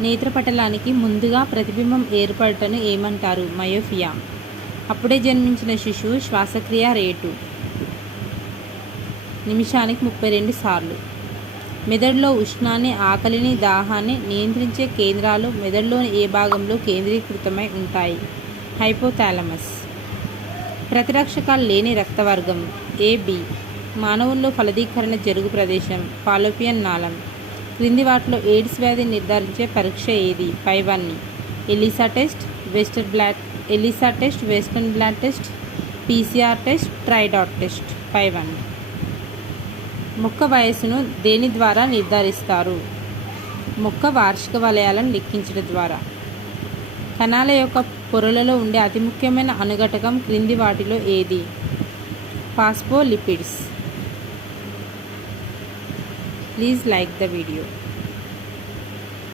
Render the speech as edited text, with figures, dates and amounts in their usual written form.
నేత్రపటలానికి ముందుగా ప్రతిబింబం ఏర్పడటను ఏమంటారు? మయోపియా. అప్పుడే జన్మించిన శిశువు శ్వాసక్రియ రేటు నిమిషానికి 32 సార్లు. మెదడులో ఉష్ణాన్ని, ఆకలిని, దాహాన్ని నియంత్రించే కేంద్రాలు మెదడులోని ఏ భాగంలో కేంద్రీకృతమై ఉంటాయి? హైపోథాలమస్. ప్రతిరక్షకాలు లేని రక్తవర్గం AB. మానవుల్లో ఫలదీకరణ జరుగు ప్రదేశం ఫాలోపియన్ నాళం. క్రింది వాటిలో ఎయిడ్స్ వ్యాధిని నిర్ధారించే పరీక్ష ఏది? పైవన్నీ. ELISA test, western blot test, PCR test, tridot test. పైవన్నీ. మొక్క వయస్సును దేని ద్వారా నిర్ధారిస్తారు? మొక్క వార్షిక వలయాలను లెక్కించడం ద్వారా. కణాల యొక్క పొరలలో ఉండే అతి ముఖ్యమైన అణుఘటకం క్రింది వాటిలో ఏది? Phospholipids. Please like the video.